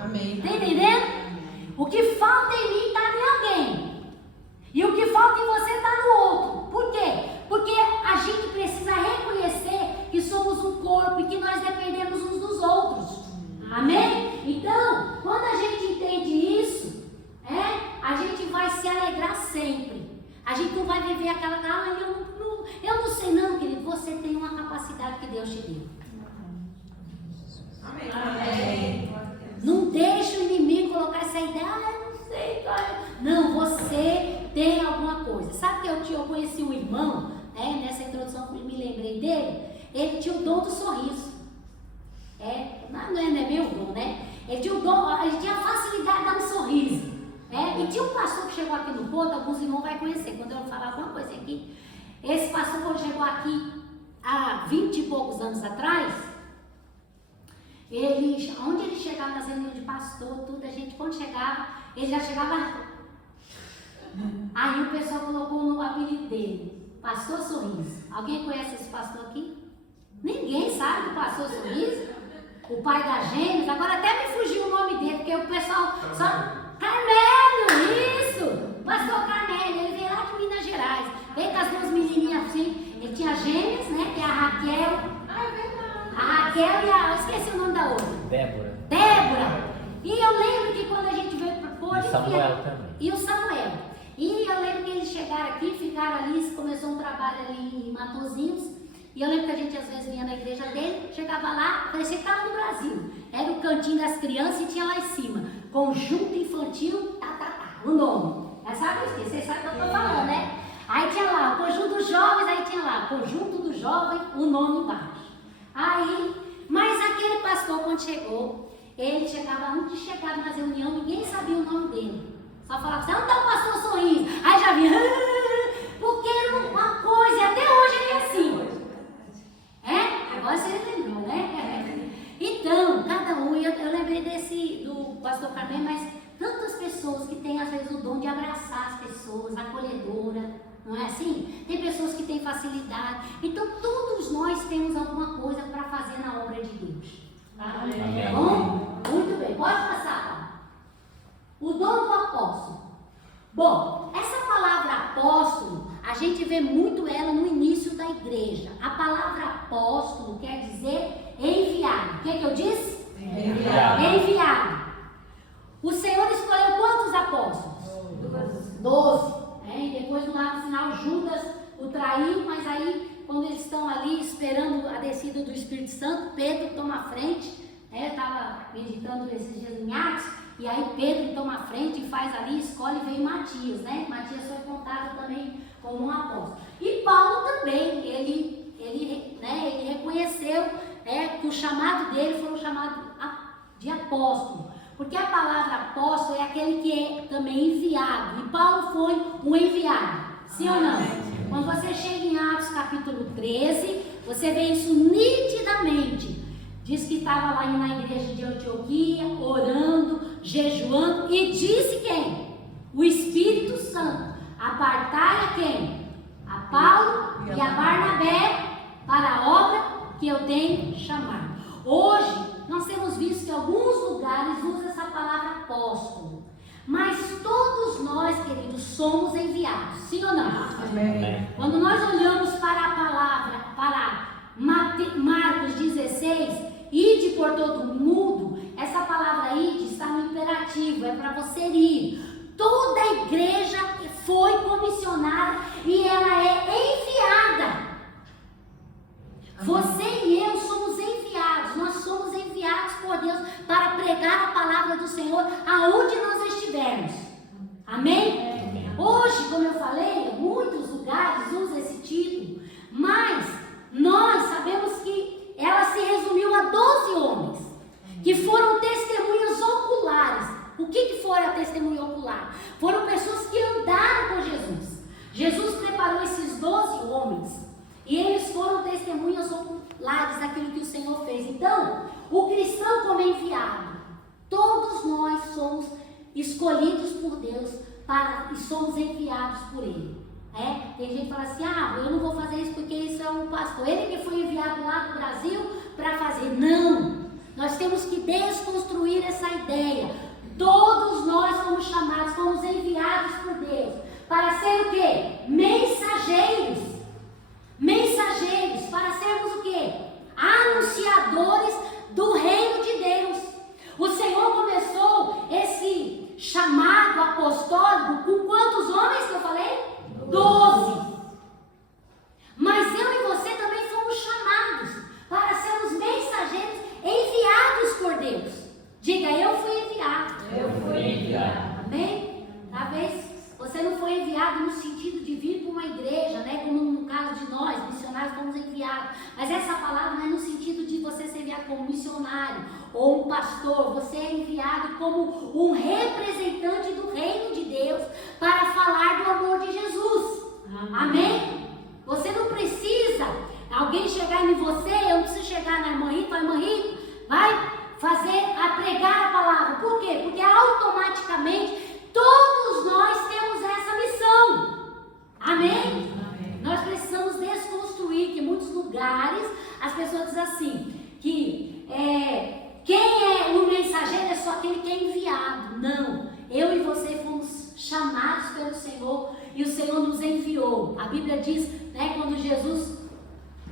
Amém. Está entendendo? O que falta em mim está em alguém. E o que falta em você está no outro. Por quê? Porque a gente precisa reconhecer que somos um corpo e que nós dependemos uns dos outros. Amém? Então, quando a gente entende isso, a gente vai se alegrar sempre. A gente não vai viver aquela, eu não sei não, querido, você tem uma capacidade que Deus te deu. Amém. Amém. Não deixa o inimigo colocar essa ideia, eu não sei, cara. Não, você tem alguma coisa. Sabe que eu conheci um irmão, nessa introdução que eu me lembrei dele, ele tinha o dom do sorriso. Não é meu dom, né? Ele tinha o dom, ele tinha a facilidade de dar um sorriso. E tinha um pastor que chegou aqui no Porto, alguns irmãos vão conhecer, quando eu falar alguma coisa aqui. Esse pastor, quando chegou aqui há 20 e poucos anos atrás, onde ele chegava nas reuniões de pastor, tudo, a gente, quando chegava, ele já chegava. Aí o pessoal colocou no apelido dele, Pastor Sorriso. Alguém conhece esse pastor aqui? Ninguém sabe do Pastor Sorriso? O pai da Gêmeos, agora até me fugiu o nome dele, porque o pessoal só. Carmélio, isso! Pastor Carmélio, ele veio lá de Minas Gerais, veio com as duas menininhas assim, ele tinha gêmeas, né, que é a Raquel. É verdade. A Raquel e a, eu esqueci o nome da outra. Débora. E eu lembro que quando a gente veio para o Porto, Samuel também. E o Samuel. E eu lembro que eles chegaram aqui, ficaram ali, começou um trabalho ali em Matozinhos. E eu lembro que a gente às vezes vinha na igreja dele, chegava lá, parecia que estava no Brasil. Era o cantinho das crianças e tinha lá em cima, Conjunto Infantil, o nome. Sabe o que? Vocês sabem o que eu estou falando, né? Aí tinha lá o Conjunto dos Jovens, aí tinha lá Conjunto do Jovem, o nome embaixo. Mas aquele pastor quando chegou, ele chegava, antes de chegar na reunião, ninguém sabia o nome dele. Só falava assim, onde está o pastor Sorriso? Aí já vinha, porque era uma coisa, e até hoje ele é assim. Agora você lembrou, né? Então, cada um, eu lembrei do pastor Carmen, mas tantas pessoas que têm às vezes o dom de abraçar as pessoas, acolhedora, não é assim? Tem pessoas que têm facilidade. Então, todos nós temos alguma coisa para fazer na obra de Deus. Amém. Bom? Muito bem, pode passar, Paulo. O dom do apóstolo. Bom, essa palavra apóstolo, a gente vê muito ela no início da igreja. A palavra apóstolo quer dizer enviado. O que eu disse? Enviado. O Senhor escolheu quantos apóstolos? 12. E depois lá no final Judas o traiu, mas aí quando eles estão ali esperando a descida do Espírito Santo, Pedro toma a frente. Eu estava meditando esses dias em Atos, e aí Pedro toma a frente e faz ali, escolhe, veio Matias, né? Matias foi contado também como um apóstolo. E Paulo também, ele reconheceu que o chamado dele foi um chamado de apóstolo. Porque a palavra apóstolo é aquele que é também enviado. E Paulo foi um enviado. Sim ou não? Quando você chega em Atos capítulo 13, você vê isso nitidamente. Diz que estava lá na igreja de Antioquia, orando, jejuando. E disse quem? O Espírito Santo. Apartai a quem? A Paulo e a Barnabé para a obra que eu tenho chamado. Hoje, nós temos visto que alguns lugares usam essa palavra apóstolo. Mas todos nós, queridos, somos enviados. Sim ou não? Amém. Quando nós olhamos para a palavra, para Marcos 16, ide por todo o mundo, essa palavra ide está no imperativo, é para você ir. Toda a igreja foi comissionada e ela é enviada. Você e eu somos enviados, nós somos enviados por Deus para pregar a palavra do Senhor aonde nós estivermos. Amém? Hoje, como eu falei, muitos lugares usam esse título, mas nós sabemos que ela se resumiu a 12 homens, que foram testemunhas oculares. O que foram a testemunha ocular? Foram pessoas que andaram com Jesus. Jesus preparou esses 12 homens e eles foram testemunhas oculares daquilo que o Senhor fez. Então, o cristão como enviado, todos nós somos escolhidos por Deus e somos enviados por Ele. Tem gente que fala assim, eu não vou fazer isso porque isso é um pastor. Ele que foi enviado lá do Brasil para fazer. Não! Nós temos que desconstruir essa ideia. fomos enviados por Deus para ser o quê? Mensageiros. Mensageiros, para sermos o quê? Anunciadores do reino de Deus. O Senhor começou esse chamado apostólico com quantos homens que eu falei? 12. Mas eu e você também fomos chamados para sermos mensageiros enviados por Deus. Diga, eu fui enviado. Eu fui enviado. Amém? Talvez você não foi enviado no sentido de vir para uma igreja, né? Como no caso de nós, missionários, fomos enviados. Mas essa palavra não é no sentido de você ser enviado como missionário ou um pastor. Você é enviado como um representante do reino de Deus para falar do amor de Jesus. Amém? Você não precisa alguém chegar em você, eu não preciso chegar na irmã Rita, a irmã Rita vai pregar a palavra. Por quê? Porque automaticamente todos nós temos essa missão. Amém? Amém. Nós precisamos desconstruir que em muitos lugares as pessoas dizem assim, que quem é o mensageiro é só aquele que é enviado. Não, eu e você fomos chamados pelo Senhor e o Senhor nos enviou. A Bíblia diz, né, quando Jesus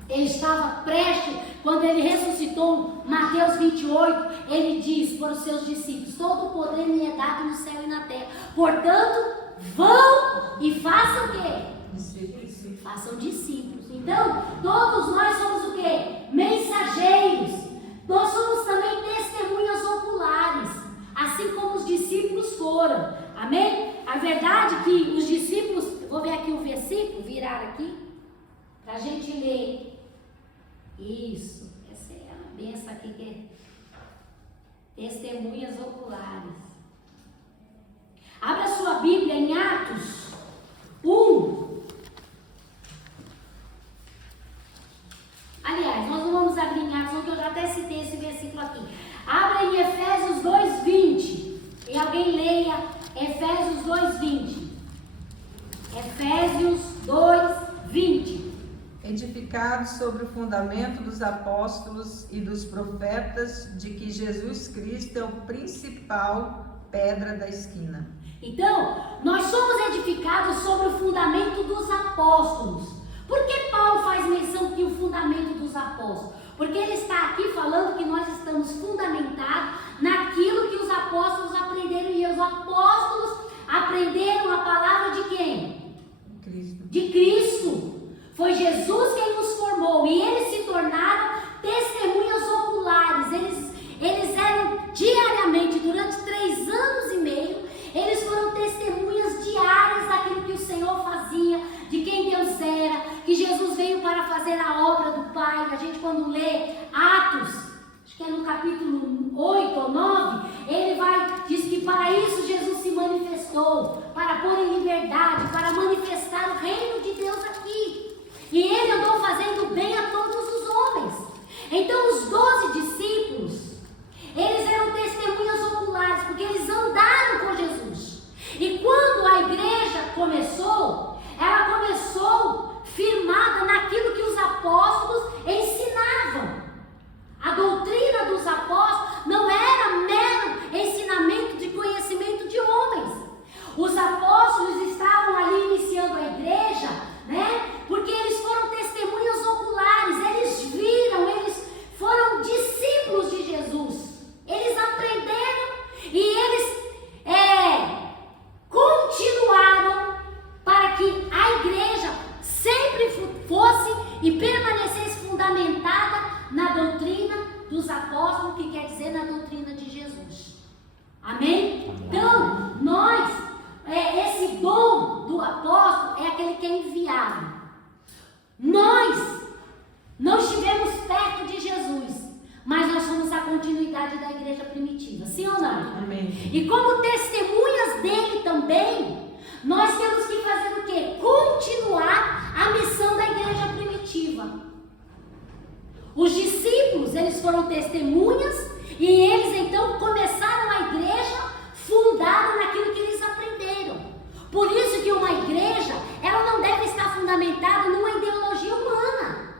ele estava prestes, quando ele ressuscitou, Mateus 28, ele diz para os seus discípulos: todo o poder me é dado no céu e na terra. Portanto, vão e façam o quê? Discípulos. Façam discípulos. Então, todos nós somos o quê? Mensageiros. Nós somos também testemunhas oculares, assim como os discípulos foram. Amém? A verdade é que os discípulos, vou ver aqui o versículo, virar aqui, para a gente ler. Isso, essa é a benção aqui que é testemunhas oculares. Abra sua Bíblia em Atos 1. Aliás, nós não vamos abrir em Atos 1, que eu já até citei esse versículo aqui. Abra em Efésios 2:20. E alguém leia Efésios 2:20. Efésios 2:20. Edificados sobre o fundamento dos apóstolos e dos profetas, de que Jesus Cristo é o principal pedra da esquina. Então, nós somos edificados sobre o fundamento dos apóstolos. Por que Paulo faz menção que o fundamento dos apóstolos? Porque ele está aqui falando que nós estamos fundamentados naquilo que os apóstolos aprenderam. E os apóstolos aprenderam a palavra de quem? Cristo. De Cristo. Foi Jesus quem nos formou e eles se tornaram testemunhas oculares. Eles eram diariamente, durante 3 anos e meio, eles foram testemunhas diárias daquilo que o Senhor fazia, de quem Deus era, que Jesus veio para fazer a obra do Pai. A gente quando lê Atos, acho que é no capítulo 8 ou 9, diz que para isso Jesus se manifestou, para pôr em liberdade, para manifestar o reino de Deus aqui. E ele andou fazendo bem a todos os homens. Então os 12 discípulos, eles eram testemunhas oculares, porque eles andaram com Jesus. E quando a igreja começou, ela começou firmada naquilo que os apóstolos ensinavam. A doutrina dos apóstolos não era mero ensinamento de conhecimento de homens. Os apóstolos estavam ali iniciando a igreja, né? Porque eles foram testemunhas oculares, eles viram, eles foram discípulos de Jesus. Eles aprenderam e eles continuaram para que a igreja sempre fosse e permanecesse fundamentada na doutrina dos apóstolos, que quer dizer na doutrina de Jesus. Amém? Então, esse dom do apóstolo é aquele que é enviado. Nós não estivemos perto de Jesus, mas nós somos a continuidade da igreja primitiva, sim ou não? Amém. E como testemunhas dele também, nós temos que fazer o quê? Continuar a missão da igreja primitiva. Os discípulos, eles foram testemunhas e eles então começaram a igreja fundada naquilo que eles aprenderam. Por isso que uma igreja, ela não deve estar fundamentada numa ideologia humana.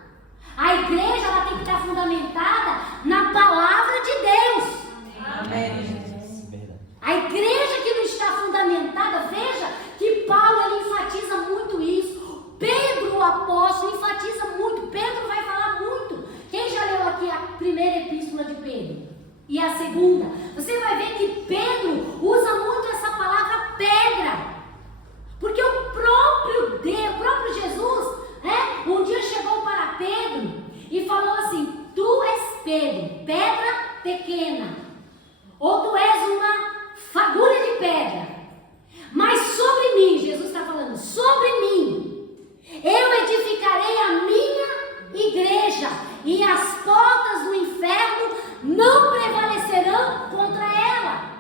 A igreja, ela tem que estar fundamentada na palavra de Deus. Amém. A igreja que não está fundamentada, segunda, você vai ver que Pedro usa muito essa palavra pedra. Porque o próprio Deus, o próprio Jesus, um dia chegou para Pedro e falou assim: tu és Pedro, pedra pequena, ou tu és uma fagulha de pedra, mas sobre mim, Jesus está falando, sobre mim, eu edificarei a minha igreja, e as portas do inferno não prevalecerão contra ela.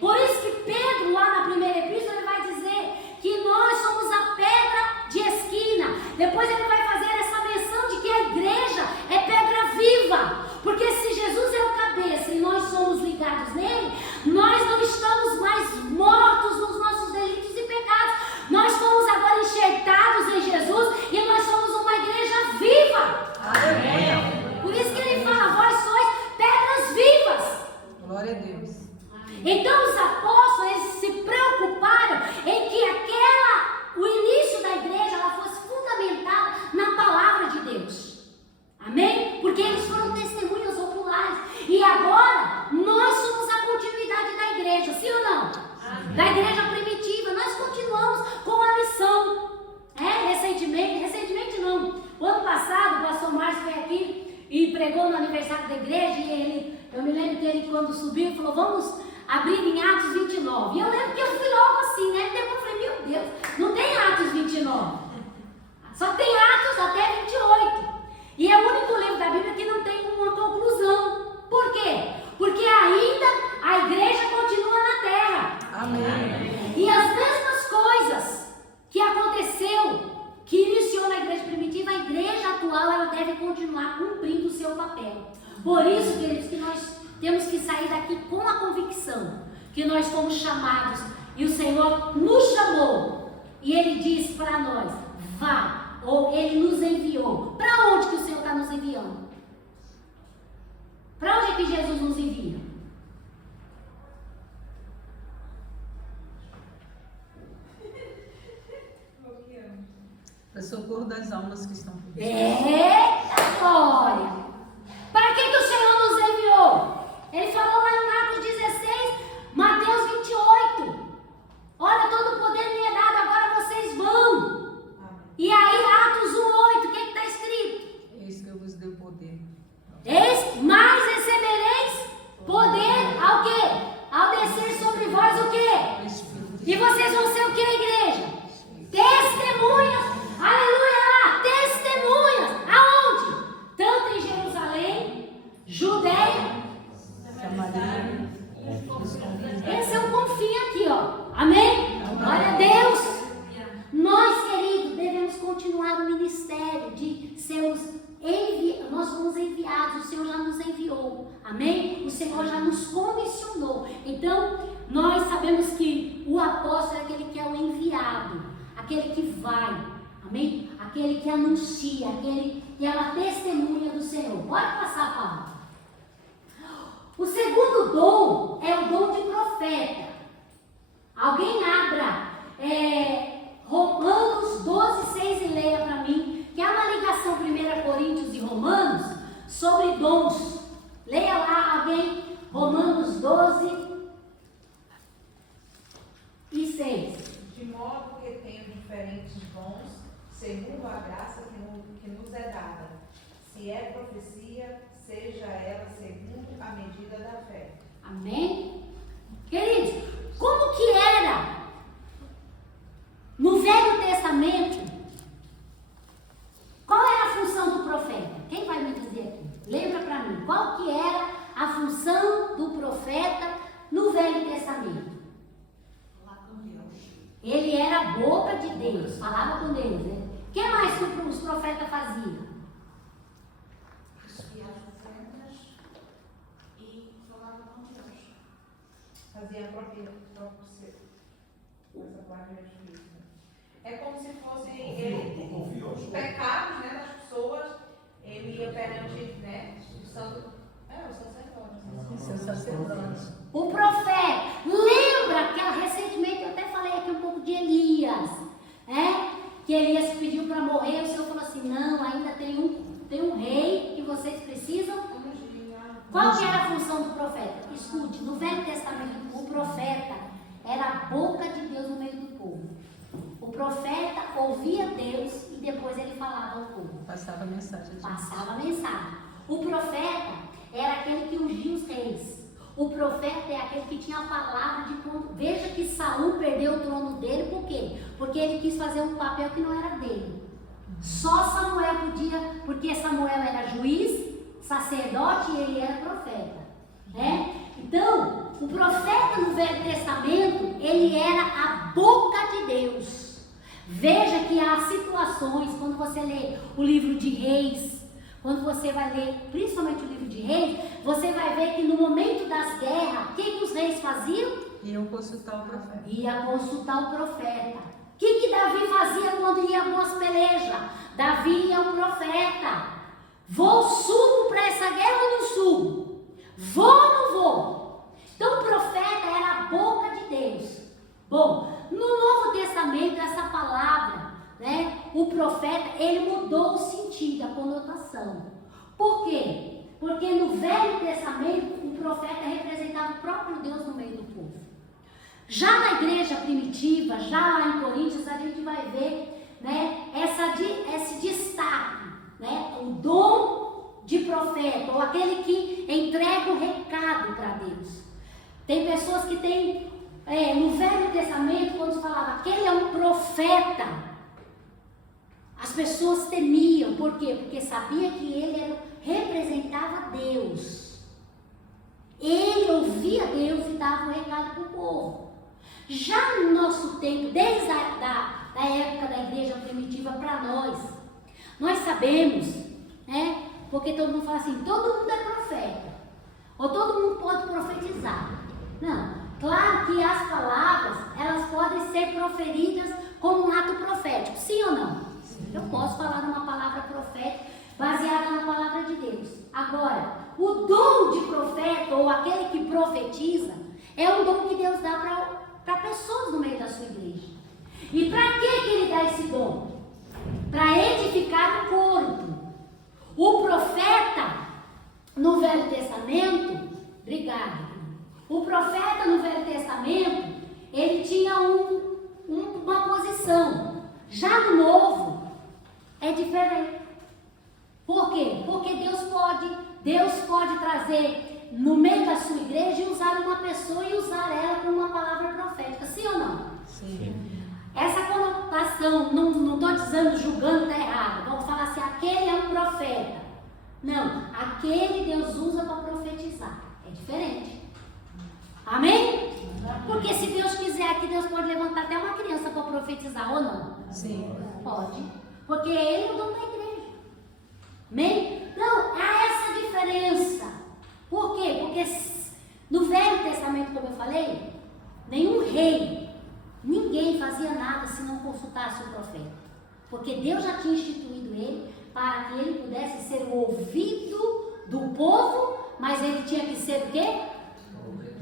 Por isso que Pedro, lá na primeira epístola, ele vai dizer que nós somos a pedra de esquina. Depois ele vai fazer essa menção de que a igreja é pedra viva. Porque se Jesus é o cabeça e nós somos ligados nele, nós não estamos mais mortos nos nossos delitos e pecados. Nós fomos agora enxertados em Jesus e nós somos uma igreja viva. Aleluia. Por isso que ele fala, vós sois pedras vivas. Glória a Deus. Então os apóstolos, eles se preocuparam em que o início da igreja, ela fosse fundamentada na palavra de Deus. Amém? Porque eles foram testemunhas oculares. E agora, nós somos a continuidade da igreja, sim ou não? Da igreja primitiva. Nós continuamos com a missão. Recentemente não. O ano passado, o pastor Márcio veio aqui e pregou no aniversário da igreja. E eu me lembro que ele, quando subiu, falou, vamos abrir em Atos 29. E eu lembro que eu fui logo assim, né? Depois eu falei, meu Deus, não tem Atos 29. Só tem Atos até 28. E é o único livro da Bíblia que não tem uma conclusão. Por quê? Porque ainda a igreja continua na terra. Amém. E as mesmas coisas que aconteceu, que iniciou na igreja primitiva, a igreja atual, ela deve continuar cumprindo o seu papel. Por isso, queridos, que nós temos que sair daqui com a convicção que nós fomos chamados e o Senhor nos chamou. E Ele disse para nós, vá, ou Ele nos enviou. Para onde que o Senhor está nos enviando? Para onde é que Jesus nos envia? Para socorro das almas que estão por aí. Eita glória! Para que o Senhor nos enviou? Ele falou lá em Marcos 16, Mateus 28. Olha, todo o poder me é dado, agora vocês vão. E aí, Atos 1:8, o que está escrito? Eis que eu vos dei o poder. Eis, mais recebereis poder ao quê? Ao descer sobre vós o quê? E vocês vão ser o quê, igreja? Testemunhas. Aleluia lá, testemunhas. Aonde? Tanto em Jerusalém, Judeia, Samaria. esse eu confio aqui, ó. Amém? Glória a Deus. Nós, queridos, devemos continuar o ministério de sermos enviados. Nós fomos enviados, o Senhor já nos enviou. Amém? O Senhor já nos comissionou. Então, nós sabemos que o apóstolo é aquele que é o enviado, aquele que vai. Amém? Aquele que anuncia, aquele que é uma testemunha do Senhor. Pode passar a palavra. O segundo dom é o dom de profeta. Alguém abra Romanos 12:6 e leia para mim, que há uma ligação 1 Coríntios e Romanos sobre dons. Leia lá alguém, Romanos 12:6. De modo que tenho diferentes dons, segundo a graça que nos é dada. Se é profecia, seja ela segundo a medida da fé. Amém? Queridos, como que era no Velho Testamento? Qual era a função do profeta? Quem vai me dizer aqui? Lembra para mim, qual que era a função do profeta no Velho Testamento? Ele era a boca de Deus, falava com Deus, né? O que mais que os profetas faziam? Recebia as ofertas e falava com Deus. Fazia a própria essa parte do Espírito. É como se fossem os pecados, né, das pessoas. Ele ia perante, né, o santo. O sacerdote. O profeta, lembra que recentemente eu até falei aqui um pouco de Elias, que Elias pediu para morrer, o Senhor falou assim, não, ainda tem um rei que vocês precisam. Qual que era a função do profeta? escute, no Velho Testamento, o profeta era a boca de Deus no meio do povo. O profeta ouvia Deus e depois ele falava ao povo. Passava a mensagem. Passava a mensagem. O profeta era aquele que ungia os reis. O profeta é aquele que tinha a palavra de pronto. Veja que Saul perdeu o trono dele, por quê? Porque ele quis fazer um papel que não era dele. Só Samuel podia, porque Samuel era juiz, sacerdote e ele era profeta, né? Então, o profeta no Velho Testamento, ele era a boca de Deus. Veja que há situações, quando você lê o livro de Reis, quando você vai ler, principalmente o livro de Reis, você vai ver que no momento das guerras, o que os reis faziam? Iam consultar o profeta. Ia consultar o profeta. O que Davi fazia quando ia a algumas pelejas? Davi ia ao profeta. Subo para essa guerra ou não subo? Vou ou não vou? Então o profeta era a boca de Deus. Bom, no Novo Testamento essa palavra, né, o profeta, ele mudou o sentido, a conotação. Por quê? Porque no Velho Testamento o profeta representava o próprio Deus no meio do povo. Já na igreja primitiva, já lá em Coríntios, a gente vai ver, né, esse destaque, né, o dom de profeta, ou aquele que entrega o recado para Deus. Tem pessoas que têm, no Velho Testamento, quando se falava, aquele é um profeta, as pessoas temiam. Por quê? Porque sabia que ele representava Deus. Ele ouvia Deus e dava o recado para o povo. Já no nosso tempo, desde da época da igreja primitiva para nós sabemos, né? Porque todo mundo fala assim, todo mundo é profeta, ou todo mundo pode profetizar. Não, claro que as palavras, elas podem ser proferidas como um ato profético, sim ou não? Sim. Eu posso falar uma palavra profética baseada na palavra de Deus. Agora, o dom de profeta, ou aquele que profetiza, é um dom que Deus dá para pessoas no meio da sua igreja. E para que ele dá esse dom? Para edificar o corpo. O profeta no Velho Testamento, o profeta no Velho Testamento, ele tinha uma posição. Já no Novo, é diferente. Por quê? Porque Deus pode trazer no meio da sua igreja e usar uma pessoa e usar ela como uma palavra profética, sim ou não? Sim. Essa conotação, não estou dizendo, julgando, está errado. Vamos falar assim, aquele é um profeta. Não, aquele Deus usa para profetizar. É diferente. Amém? Porque se Deus quiser aqui, Deus pode levantar até uma criança para profetizar ou não? Sim. Pode. Porque ele é o dono da igreja. Amém? Não, há essa diferença. Por quê? Porque no Velho Testamento, como eu falei, nenhum rei, ninguém fazia nada se não consultasse o profeta. Porque Deus já tinha instituído ele para que ele pudesse ser o ouvido do povo, mas ele tinha que ser o quê?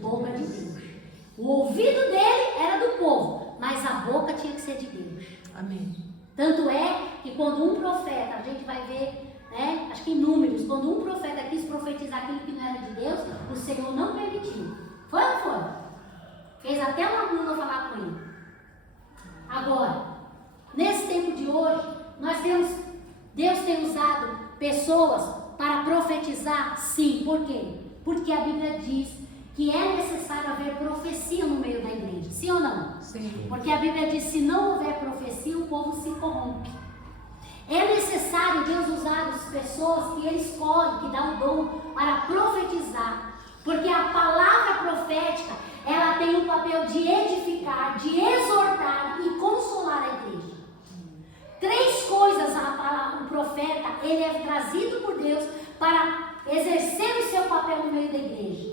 Boca de Deus. O ouvido dele era do povo, mas a boca tinha que ser de Deus. Amém. Tanto é que quando um profeta, a gente vai ver, né, acho que em Números, quando um profeta quis profetizar aquilo que não era de Deus, o Senhor não permitiu. Foi ou não foi? Fez até uma mula falar com ele. Agora, nesse tempo de hoje, Deus tem usado pessoas para profetizar, sim. Por quê? Porque a Bíblia diz que é necessário haver profecia no meio da igreja, sim ou não? Sim. Porque a Bíblia diz que se não houver profecia, o povo se corrompe. É necessário Deus usar as pessoas que Ele escolhe, que dá o dom para profetizar. Porque a palavra profética, ela tem o papel de edificar, de exortar e consolar a igreja. 3 coisas o profeta, ele é trazido por Deus para exercer o seu papel no meio da igreja.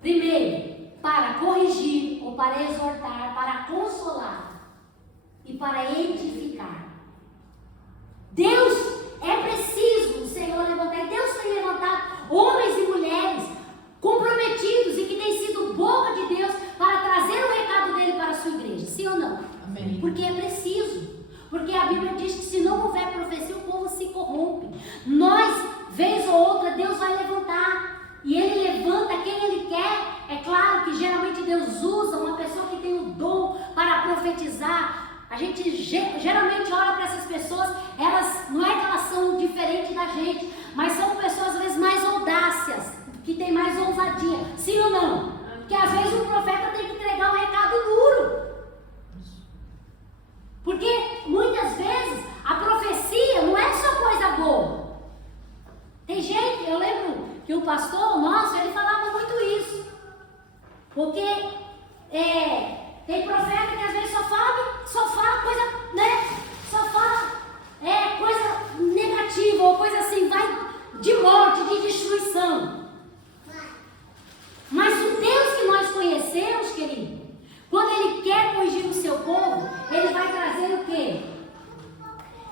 Primeiro, para corrigir ou para exortar, para consolar e para edificar. Deus é preciso o Senhor levantar. Deus tem levantado homens e mulheres comprometidos e que têm sido boca de Deus para trazer o recado dele para a sua igreja. Sim ou não? Amém. Porque é preciso. Porque a Bíblia diz que se não houver profecia, o povo se corrompe. Nós, vez ou outra, Deus vai levantar. E Ele levanta quem Ele A gente geralmente olha para essas pessoas, elas não é que elas são diferentes da gente, mas são pessoas às vezes mais audácias, que tem mais ousadia. Sim ou não? Porque às vezes o profeta tem que entregar um recado duro. Porque muitas vezes a profecia não é só coisa boa. Tem gente, eu lembro que o pastor nosso, ele falava muito isso. Porque tem profeta que às vezes só fala coisa, né? Só fala coisa negativa, ou coisa assim, vai de morte, de destruição. Mas o Deus que nós conhecemos, querido, quando Ele quer corrigir o seu povo, Ele vai trazer o quê?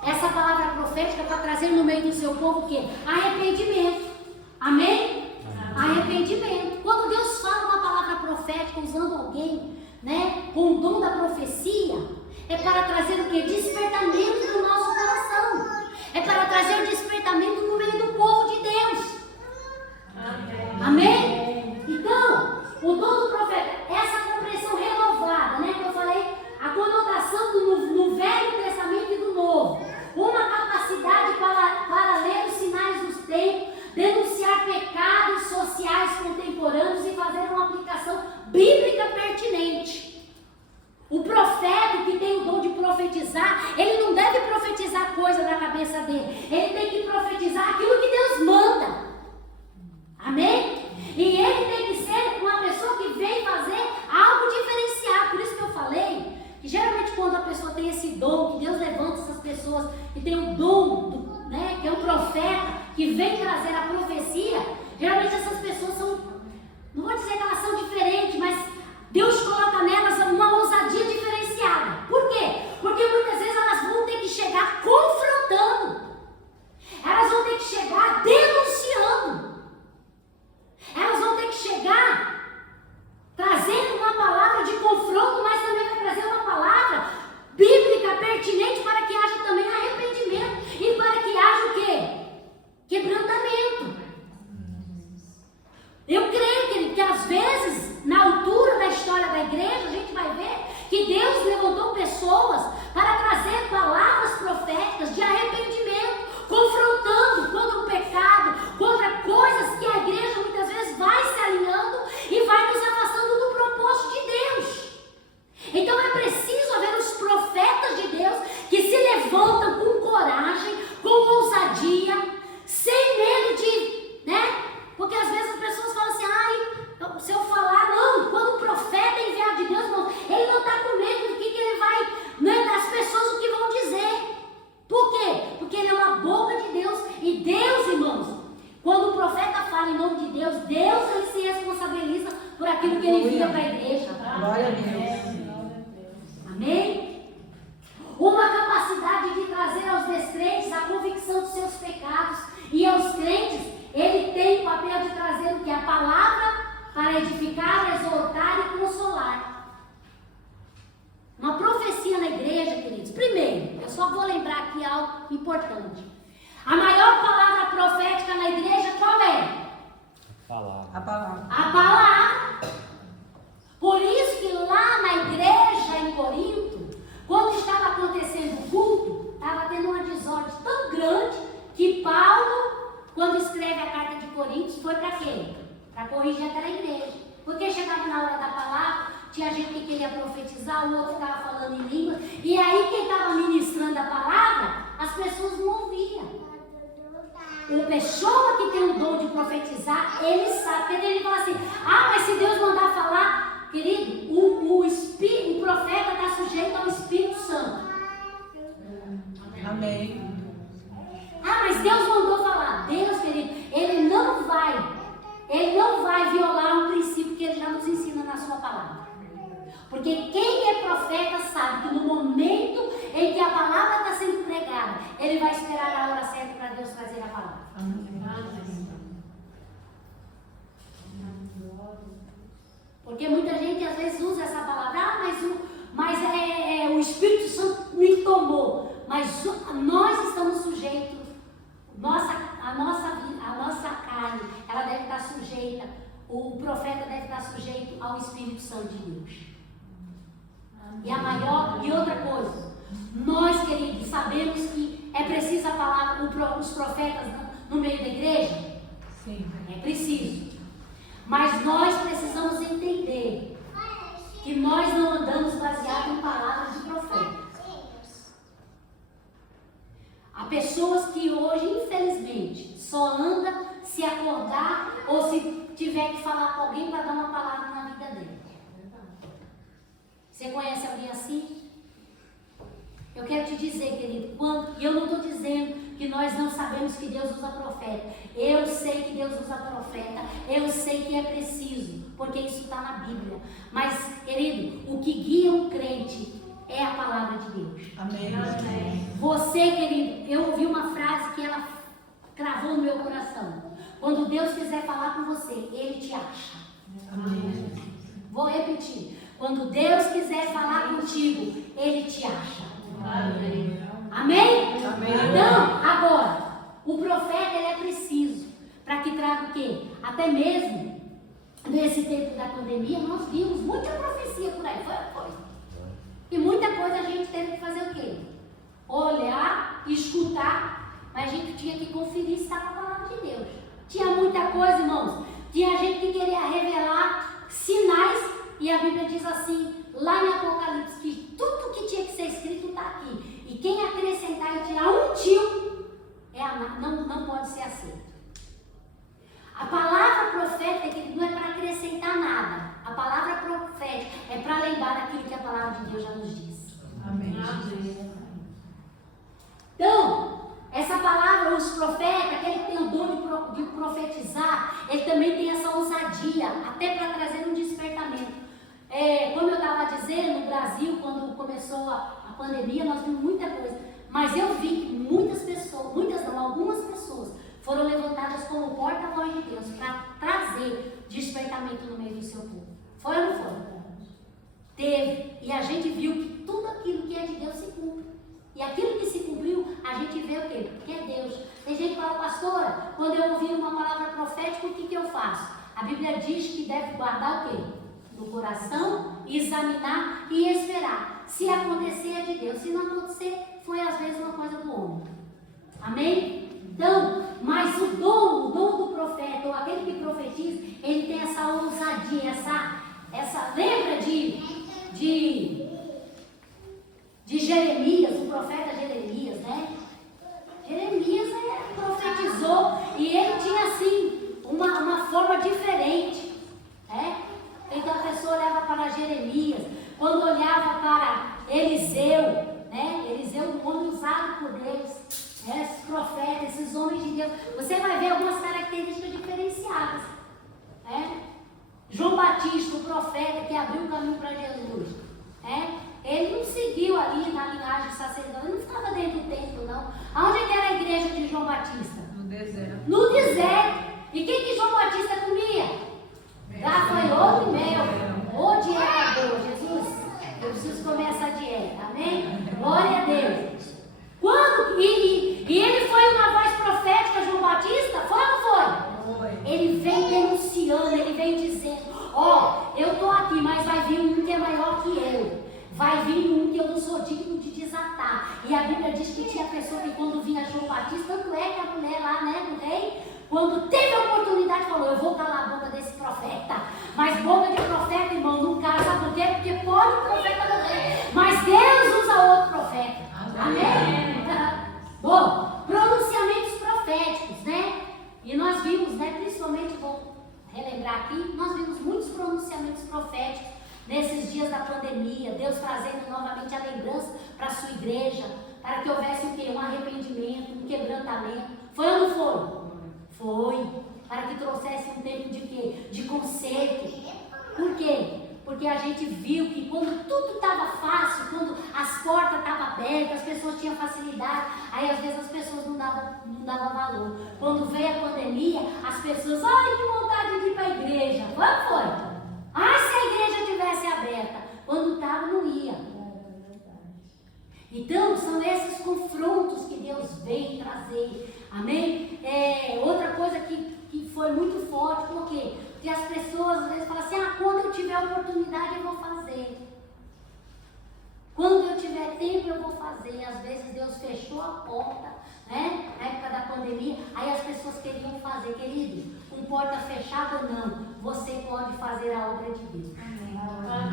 Essa palavra profética para trazer no meio do seu povo o quê? Arrependimento. Amém? Arrependimento. Quando Deus fala uma palavra profética usando alguém, né, com o dom da profecia, é para trazer o quê? Despertamento no nosso coração. É para trazer despertamento no meio do povo de Deus. Amém? Então, o dom do profeta, essa compreensão renovada, né, que eu falei, a conotação no Velho Testamento e do Novo, uma capacidade para ler os sinais dos tempos, denunciar pecados sociais contemporâneos e fazer uma aplicação bíblica pertinente. O profeta que tem o dom de profetizar, ele não deve profetizar coisa na cabeça dele, ele tem que profetizar aquilo que Deus manda. Amém? E ele tem que ser uma pessoa que vem fazer algo diferenciado. Por isso que eu falei que geralmente quando a pessoa tem esse dom, que Deus levanta essas pessoas que tem o dom, né, que é um profeta, que vem trazer a profecia, geralmente essas pessoas são, não vou dizer que elas são diferentes, mas Deus coloca nelas uma ousadia diferenciada. Por quê? Porque muitas vezes elas vão ter que chegar confrontando, elas vão ter que chegar denunciando, elas vão ter que chegar trazendo uma palavra de confronto, mas também vai trazer uma palavra bíblica pertinente para que haja também arrependimento e para que haja o quê? Quebrantamento. Eu creio que às vezes, na altura da história da igreja, a gente vai ver que Deus levantou pessoas para trazer palavras proféticas de arrependimento, confrontando contra o pecado, contra coisas que a igreja muitas vezes vai se alinhando e vai nos afastando do propósito de Deus. Então é preciso haver os profetas de Deus que se levantam com coragem, com ousadia, sem medo de, né? Porque às vezes as pessoas falam assim, se eu falar, não, quando o profeta é enviado de Deus, não, ele não está com medo do que ele vai, né, das pessoas o que vão dizer. Por quê? Porque ele é uma boca de Deus. E Deus, irmãos, quando o profeta fala em nome de Deus, Deus ele se responsabiliza por aquilo que ele envia para a igreja. Glória a Deus. Amém? Uma capacidade de trazer aos descrentes a convicção dos seus pecados. E aos crentes, ele tem o papel de trazer o que? A palavra para edificar, exortar e consolar. Uma profecia na igreja, queridos. Primeiro, eu só vou lembrar aqui algo importante. A maior palavra profética na igreja qual é? A palavra. A palavra. Por isso que lá na igreja em Corinto, quando estava acontecendo o culto, estava tendo uma desordem tão grande que Paulo, quando escreve a carta de Coríntios, foi para quê? Para corrigir aquela igreja. Porque chegava na hora da palavra, tinha gente que queria profetizar, o outro estava falando em língua, e aí quem estava ministrando a palavra, as pessoas não ouviam. A pessoa que tem o dom de profetizar, ele sabe, porque ele fala assim, mas se Deus mandar falar, querido, o profeta está sujeito ao Espírito Santo. Amém. Mas Deus mandou falar. Deus, querido, ele não vai violar um princípio que ele já nos ensina na sua palavra. Porque quem é profeta sabe que no momento em que a palavra está sendo pregada, ele vai esperar a hora certa para Deus trazer a palavra. Porque muita gente às vezes usa essa palavra, mas o Espírito Santo me tomou. Mas nós estamos sujeitos, a nossa carne, ela deve estar sujeita, o profeta deve estar sujeito ao Espírito Santo de Deus. E outra coisa, Nós, queridos, sabemos que é preciso a palavra, os profetas no meio da igreja? Sim. É preciso. Mas nós precisamos entender que nós não andamos baseados em palavras de profeta. Há pessoas que hoje, infelizmente, só andam se acordar ou se tiver que falar com alguém para dar uma palavra na vida dele. Você conhece alguém assim? Eu quero te dizer, querido, e eu não estou dizendo que nós não sabemos que Deus usa profeta. Eu sei que Deus usa profeta, eu sei que é preciso, porque isso está na Bíblia. Mas, querido, o que guia um crente é a palavra de Deus. Amém. Você, querido, eu ouvi uma frase que ela cravou no meu coração. Quando Deus quiser falar com você, Ele te acha. Amém. Vou repetir. Quando Deus quiser falar contigo, Ele te acha. Amém. Amém? Amém. Então, agora, o profeta, ele é preciso para que traga o quê? Até mesmo nesse tempo da pandemia, nós vimos muita profecia por aí. Foi. E muita coisa a gente teve que fazer o quê? Olhar, escutar, mas a gente tinha que conferir se estava a palavra de Deus. Tinha muita coisa, irmãos. Tinha gente que queria revelar sinais, e a Bíblia diz assim, lá em Apocalipse, que tudo que tinha que ser escrito está aqui. E quem acrescentar e tirar um tio, não pode ser aceito. A palavra profética não é para acrescentar nada. A palavra profética é para lembrar daquilo que a palavra de Deus já nos diz. Amém. Então, essa palavra, os profetas, aquele que tem o dom de profetizar, ele também tem essa ousadia, até para trazer um despertamento. Como eu estava dizendo, no Brasil, quando começou a pandemia, nós vimos muita coisa. Mas eu vi que muitas pessoas, algumas pessoas, foram levantadas como porta-voz de Deus para trazer despertamento no meio do seu povo. Foi ou não foi? Teve. E a gente viu que tudo aquilo que é de Deus se cumpre. E aquilo que se cumpriu, a gente vê o quê? Porque é Deus. Tem gente que fala, pastora, quando eu ouvir uma palavra profética, o que eu faço? A Bíblia diz que deve guardar o quê? No coração, examinar e esperar. Se acontecer é de Deus, se não acontecer, foi às vezes uma coisa do homem. Amém? Então, mas o dom do profeta, ou aquele que profetiza, ele tem essa ousadia, essa lembra de Jeremias, o profeta Jeremias, né? Jeremias profetizou e ele tinha assim uma forma diferente, né? Então a pessoa olhava para Jeremias, quando olhava para Eliseu, né? Eliseu, um homem usado por Deus, né? Esses profetas, esses homens de Deus, você vai ver algumas características diferenciadas, né? João Batista, o profeta que abriu o caminho para Jesus, né? Ele não seguiu ali na linhagem sacerdotal, ele não ficava dentro do templo, não. Aonde é que era a igreja de João Batista? No deserto. No deserto. E quem que João Batista comia? Gafanhoto e mel. Ô dieta boa, Jesus. Eu preciso comer essa dieta, amém? Glória a Deus. E ele foi uma voz profética, João Batista? Foi ou não foi? Foi. Ele vem denunciando, ele vem dizendo, eu estou aqui, mas vai vir um que é maior que eu. Vai vir um que eu não sou digno de desatar. E a Bíblia diz que tinha pessoa que quando vinha João Batista, tanto é que a mulher lá, né, do rei, quando teve a oportunidade, falou, eu vou calar a boca desse profeta. Mas boca de profeta, irmão, não casa, sabe por quê? Porque pode o profeta morrer. Mas Deus usa outro profeta. Amém? Bom, pronunciamentos proféticos, né? E nós vimos, né, principalmente, vou relembrar aqui, nós vimos muitos pronunciamentos proféticos nesses dias da pandemia, Deus trazendo novamente a lembrança para a sua igreja, para que houvesse o quê? Um arrependimento, um quebrantamento. Foi ou não foi? Foi. Para que trouxesse um tempo de quê? De conserto. Por quê? Porque a gente viu que quando tudo estava fácil, quando as portas estavam abertas, as pessoas tinham facilidade, aí às vezes as pessoas não davam valor. Quando veio a pandemia, as pessoas, ai que vontade de ir para a igreja. Quando foi? Ah, se a igreja tivesse aberta. Quando estava, não ia. Então, são esses confrontos que Deus vem trazer. Amém? Outra coisa que foi muito forte, por quê? Porque as pessoas às vezes falam assim, quando eu tiver oportunidade eu vou fazer. Quando eu tiver tiver tempo eu vou fazer. Às vezes Deus fechou a porta, né? Na época da pandemia, aí as pessoas queriam fazer, querido, com porta fechada ou não, você pode fazer a obra de Deus.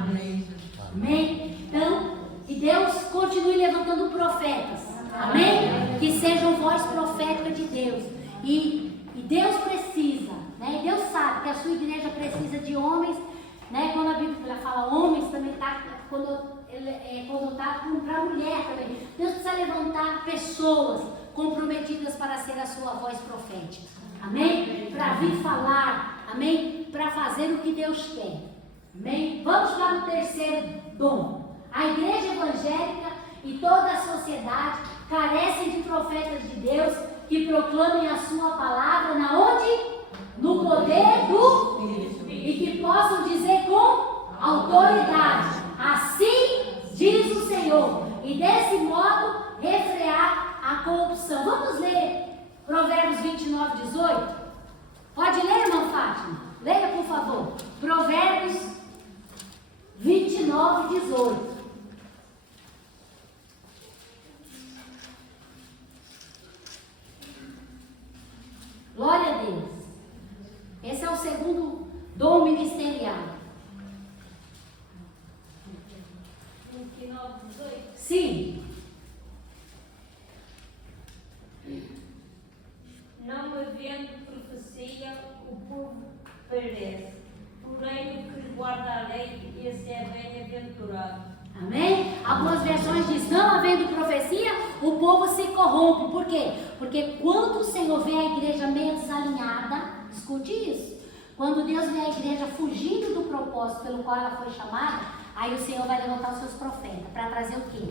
Amém. Amém? Então, que Deus continue levantando profetas. Amém? Que sejam voz profética de Deus. E Deus precisa, né? Deus sabe que a sua igreja precisa de homens, né? Quando a Bíblia fala homens, também está quando está para mulher também. Deus precisa levantar pessoas comprometidas para ser a sua voz profética. Amém? Para vir falar. Amém? Para fazer o que Deus quer. Amém? Vamos para o terceiro dom. A igreja evangélica e toda a sociedade carecem de profetas de Deus que proclamem a sua palavra na onde? No poder do Espírito. E que possam dizer com autoridade: assim diz o Senhor. E desse modo refrear a corrupção. Vamos ler Provérbios 29, 18? Pode ler, irmã Fátima? Leia, por favor. Provérbios 29, 18. Glória a Deus. Esse é o segundo dom ministerial. 29, 18. Sim. Não havendo profecia, o povo perece. Porém, o que guarda a lei, esse é bem-aventurado. Amém? Algumas versões dizem, não havendo profecia, o povo se corrompe. Por quê? Porque quando o Senhor vê a igreja meio desalinhada, escute isso. Quando Deus vê a igreja fugindo do propósito pelo qual ela foi chamada, aí o Senhor vai levantar os seus profetas para trazer o quê?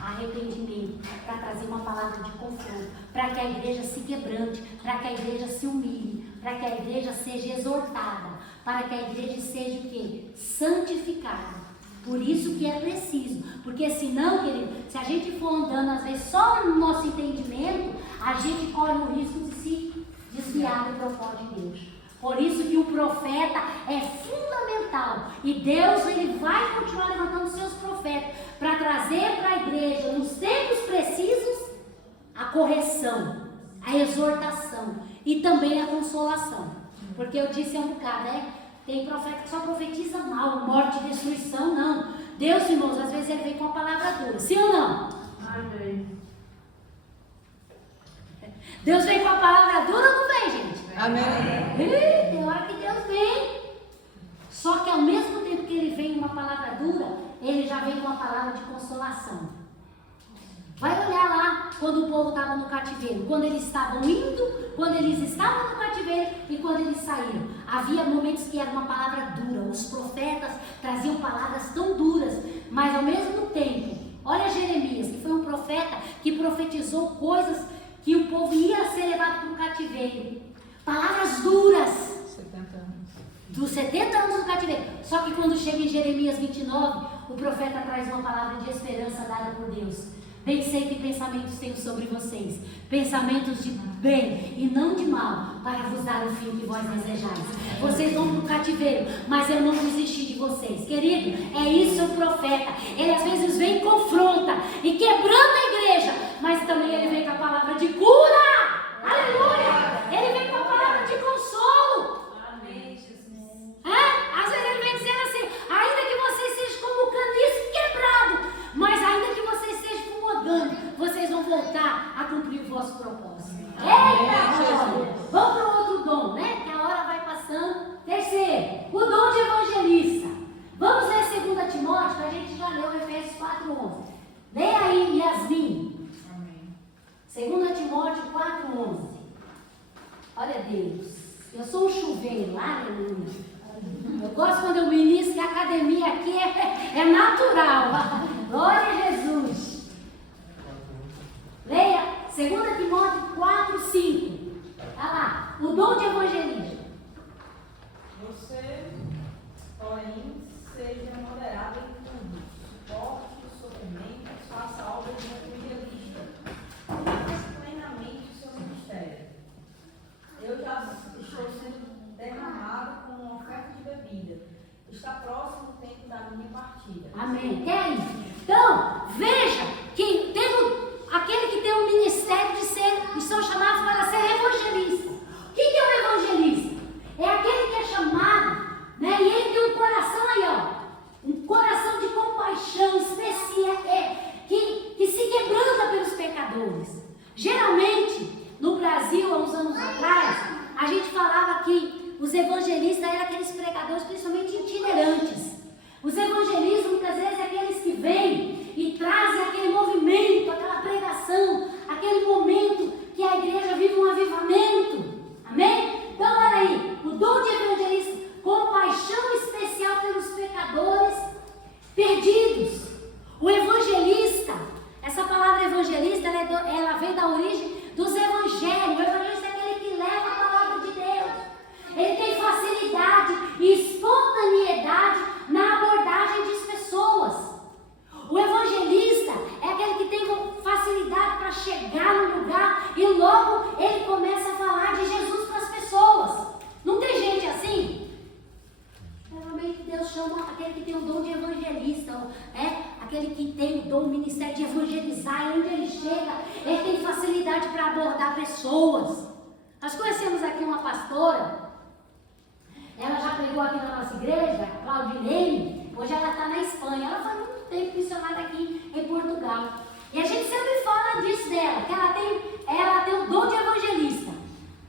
Arrependimento, para trazer uma palavra de confronto, para que a igreja se quebrante, para que a igreja se humilhe, para que a igreja seja exortada, para que a igreja seja o quê? Santificada. Por isso que é preciso, porque senão, querido, se a gente for andando às vezes só no nosso entendimento, a gente corre o risco de se desviar do propósito de Deus. Por isso que o profeta é fundamental. E Deus, ele vai continuar levantando seus profetas para trazer para a igreja, nos tempos precisos, a correção, a exortação e também a consolação. Porque eu disse há um bocado, né? Tem profeta que só profetiza mal, morte e destruição, não. Deus, irmãos, às vezes ele vem com a palavra dura. Sim ou não? Amém. Deus vem com a palavra dura ou não vem, gente? Amém. Tem hora que Deus vem. Só que ao mesmo tempo que ele vem com uma palavra dura, ele já vem com uma palavra de consolação. Vai olhar lá quando o povo estava no cativeiro, quando eles estavam indo, quando eles estavam no cativeiro e quando eles saíram. Havia momentos que era uma palavra dura, os profetas traziam palavras tão duras, mas ao mesmo tempo, olha Jeremias, que foi um profeta que profetizou coisas que o povo ia ser levado para o cativeiro. Palavras duras. 70 anos. Dos 70 anos do cativeiro. Só que quando chega em Jeremias 29, o profeta traz uma palavra de esperança dada por Deus. Bem sei que pensamentos tenho sobre vocês, pensamentos de bem e não de mal, para vos dar o fim que vós desejais. Vocês vão para o cativeiro, mas eu não desisti de vocês. Querido, é isso o profeta. Ele às vezes vem e confronta e quebranta a igreja, mas também ele vem com a palavra de cura. Aleluia! Ele vem com a palavra de consolo. Amém, Jesus. Às vezes ele vem dizendo assim, ainda que vocês sejam como caniço quebrado, mas ainda que vocês sejam como orgânico, vocês vão voltar a cumprir o vosso propósito. Eita! Vamos para o outro dom, né? Que a hora vai passando. Terceiro, o dom de evangelista. Vamos ler 2 Timóteo, que a gente já leu Efésios 4:11. Leia aí, Yasmin. Amém. 2 Timóteo 4:11. Olha Deus, eu sou um chuveiro, aleluia. Eu gosto quando eu ministro que a academia aqui é natural. Glória a Jesus. Leia 2 Timóteo 4:5. Olha lá, o dom de evangelista. Você, porém, seja moderado em tudo, suporte os sofrimentos, faça a obra de um evangelista, faça plenamente o seu ministério. Eu já estou sendo derramado com uma oferta de bebida. Está próximo o tempo da minha partida. Amém. Quer isso? Então, veja que aquele que tem um ministério e são chamados para ser evangelistas. O que é um evangelista? É aquele que é chamado, né? E ele tem um coração aí, ó, um coração de compaixão especial, que se quebranta pelos pecadores. Geralmente, no Brasil, há uns anos atrás, a gente falava que os evangelistas eram aqueles pregadores, principalmente itinerantes. Os evangelistas, muitas vezes, é aqueles que vêm e trazem aquele movimento, aquela pregação, aquele momento que a igreja vive um avivamento. Amém? Então, olha aí, o dom de evangelista, compaixão especial pelos pecadores perdidos. O evangelista, essa palavra evangelista, ela vem da origem dos evangelhos. O evangelista é aquele que leva a palavra de Deus. Ele tem facilidade e espontaneidade na abordagem das pessoas. O evangelista é aquele que tem facilidade para chegar no lugar e logo ele começa a falar de Jesus para as pessoas. Não tem gente assim? Geralmente Deus chama aquele que tem o dom de evangelista, aquele que tem o dom, o ministério de evangelizar, e onde ele chega, ele tem facilidade para abordar pessoas. Nós conhecemos aqui uma pastora, ela já pregou aqui na nossa igreja, Claudinei, hoje ela está na Espanha, ela faz muito tempo missionária aqui em Portugal. E a gente sempre fala disso dela, que ela tem o dom de evangelista.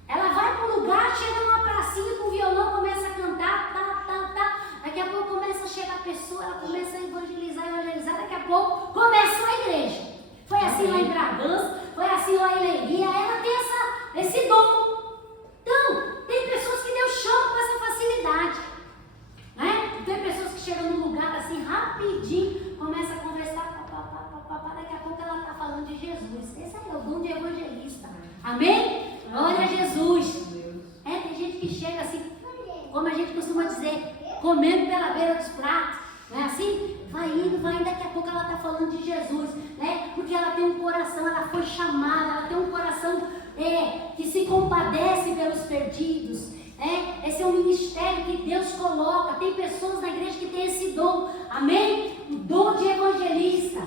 Ela vai para um lugar, chega numa pracinha com o violão, começa a cantar, daqui a pouco começa a chegar a pessoa, ela começa a evangelizar, daqui a pouco começa a igreja. Foi assim lá em Bragança, foi assim lá em Leiria, ela tem esse dom. Então, tem pessoas que Deus chama com essa facilidade, né? Tem pessoas que chegam num lugar assim, rapidinho, começa a conversar, daqui a pouco ela está falando de Jesus. Esse é o dom de evangelista. Amém? Glória a Jesus. Tem gente que chega assim, como a gente costuma dizer, comendo pela beira dos pratos. Não é assim? Vai indo, daqui a pouco ela está falando de Jesus, né? Porque ela tem um coração, ela foi chamada, ela tem um coração que se compadece pelos perdidos. Esse é um ministério que Deus coloca. Tem pessoas na igreja que têm esse dom. Amém? O dom de evangelista.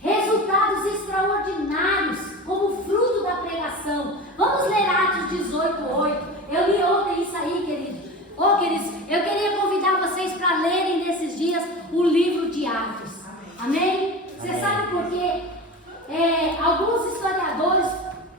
Resultados extraordinários como fruto da pregação. Vamos ler Atos 18:8. Eu li ontem isso aí, querido. Queridos, eu queria convidar vocês para lerem nesses dias o livro de Atos. Amém? Você sabe por quê? Alguns historiadores,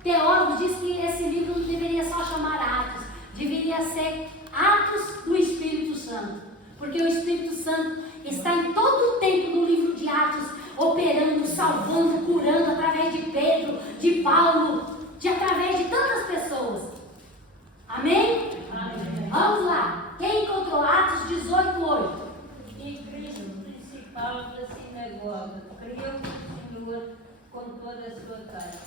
teólogos, dizem que esse livro não deveria só chamar Atos. Deveria ser Atos do Espírito Santo. Porque o Espírito Santo está em todo o tempo no livro de Atos, operando, salvando, curando, através de Pedro, de Paulo, através de tantas pessoas. Amém? Amém. Vamos lá. Quem encontrou Atos 18:8? E Cristo, principal da sinagoga, creu no Senhor com toda a sua casa.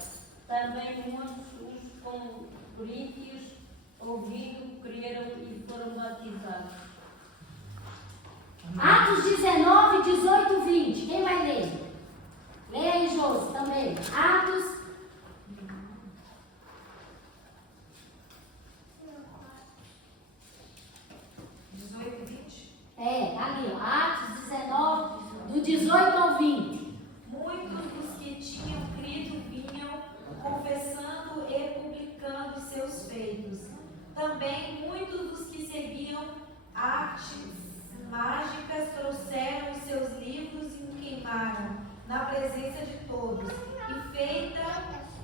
Também muitos coríntios, ouvindo, creram e foram batizados. Atos 19:18-20. Quem vai ler? Leia aí, Josi, também. Atos 18:20. ali, ó. Atos 19, do 18 ao 20. Muitos dos que tinham crido vinham confessando e publicando seus feitos. Também muitos dos que seguiam artes mágicas trouxeram os seus livros e o queimaram na presença de todos. E feita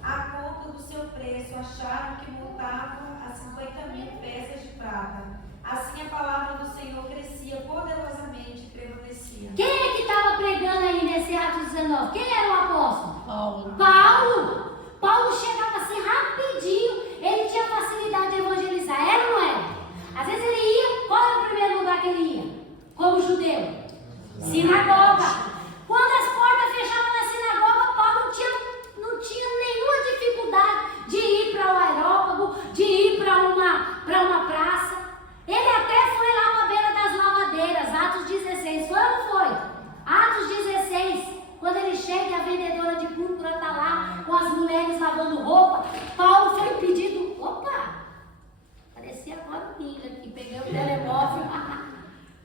a conta do seu preço, acharam que montava a 50.000 peças de prata. Assim a palavra do Senhor crescia poderosamente e prevalecia. Quem é que estava pregando aí nesse Atos 19? Quem era o apóstolo? Paulo. Paulo chegava assim rapidinho, ele tinha facilidade de evangelizar, era ou não era? Às vezes ele ia, qual era o primeiro lugar que ele ia? Como judeu? Sinagoga. Quando as portas fechavam na sinagoga, Paulo não tinha nenhuma dificuldade de ir para o aerópago, de ir para uma praça. Ele até foi lá para a beira das lavadeiras, Atos 16, foi ou não foi? Atos 16, quando ele chega e a vendedora de púrpura está lá com as mulheres lavando roupa, Paulo foi pedido, parecia agora o Nilo aqui, peguei o telemóvel.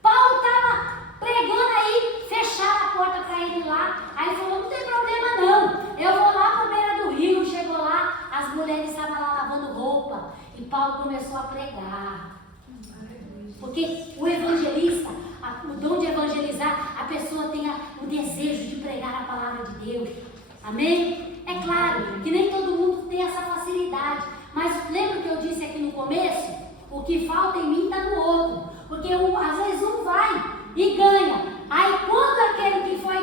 Paulo estava pregando aí, fecharam a porta pessoa a pregar. Porque o evangelista, o dom de evangelizar, a pessoa tem o desejo de pregar a palavra de Deus. Amém? É claro que nem todo mundo tem essa facilidade. Mas lembra que eu disse aqui no começo? O que falta em mim está no outro. Porque às vezes um vai e ganha. Aí quando aquele que foi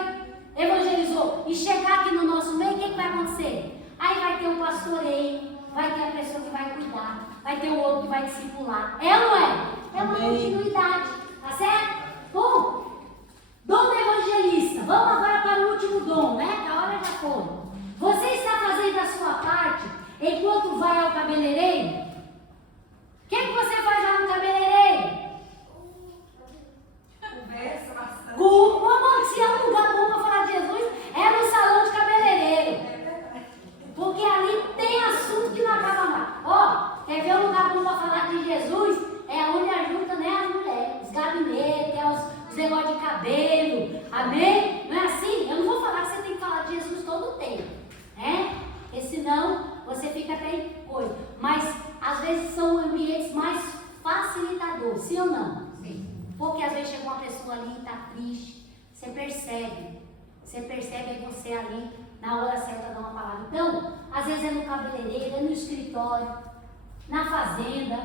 evangelizou e chegar aqui no nosso meio, o que vai acontecer? Aí vai ter um pastoreio, vai ter a pessoa que vai cuidar, vai ter o outro que vai discipular. É ou não é? É uma continuidade, tá certo? Bom, dom do evangelista. Vamos agora para o último dom, né? Que a hora já foi. Você está fazendo a sua parte enquanto vai ao cabeleireiro? O que você faz lá no cabeleireiro? Conversa bastante. Se é um lugar bom para falar de Jesus, é no salão de cabeleireiro. Porque ali tem assunto que não acaba mais. Ó, quer ver um lugar bom para falar de Jesus? É onde ajuda, né, as mulheres, os gabinetes, os negócios de cabelo. Amém? Não é assim? Eu não vou falar que você tem que falar de Jesus todo o tempo, né? Porque senão você fica até em coisa. Mas às vezes são ambientes mais facilitadores, sim ou não? Sim. Porque às vezes chega uma pessoa ali e está triste. Você percebe aí você ali, na hora certa, dá uma palavra. Então, às vezes é no cabeleireiro, é no escritório, na fazenda,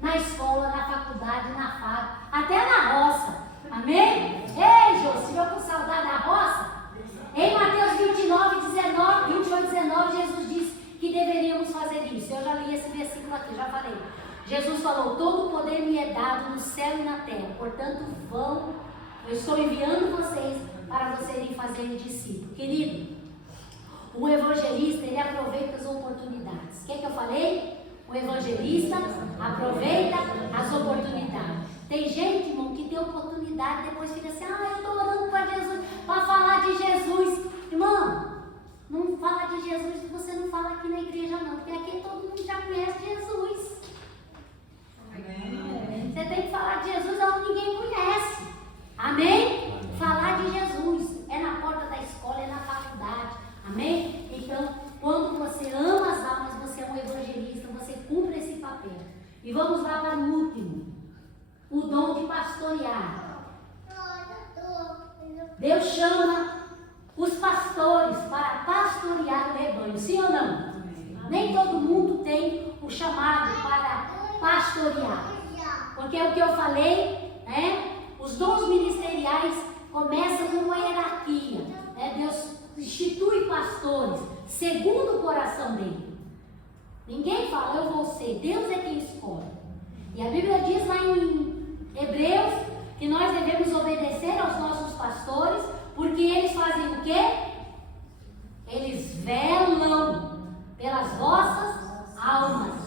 na escola, na faculdade, na fábrica, até na roça. Amém? Ei, Jô, se eu com saudade da roça? Em Mateus 28, 19, Jesus disse que deveríamos fazer isso. Eu já li esse versículo aqui, já falei. Jesus falou: todo o poder me é dado no céu e na terra, portanto vão, eu estou enviando vocês para vocês irem fazer discípulos. Querido, o evangelista, ele aproveita as oportunidades. O que eu falei? O evangelista aproveita as oportunidades. Tem gente, irmão, que tem oportunidade, depois fica assim: eu estou orando para Jesus, para falar de Jesus. Irmão, não fala de Jesus, você não fala aqui na igreja não, porque aqui todo mundo já conhece Jesus. Amém. Você tem que falar de Jesus onde ninguém conhece. Amém? Falar de Jesus é na porta da escola, é na faculdade. Amém? Então, quando você ama as almas, você é um evangelista, você cumpre esse papel. E vamos lá para o último, o dom de pastorear. Deus chama os pastores para pastorear o rebanho, sim ou não? Nem todo mundo tem o chamado para pastorear. Porque é o que eu falei, os dons ministeriais começam com uma hierarquia. Deus institui pastores segundo o coração dele. Ninguém fala, eu vou ser. Deus é quem escolhe. E a Bíblia diz lá em Hebreus que nós devemos obedecer aos nossos pastores, porque eles fazem o quê? Eles velam pelas vossas almas.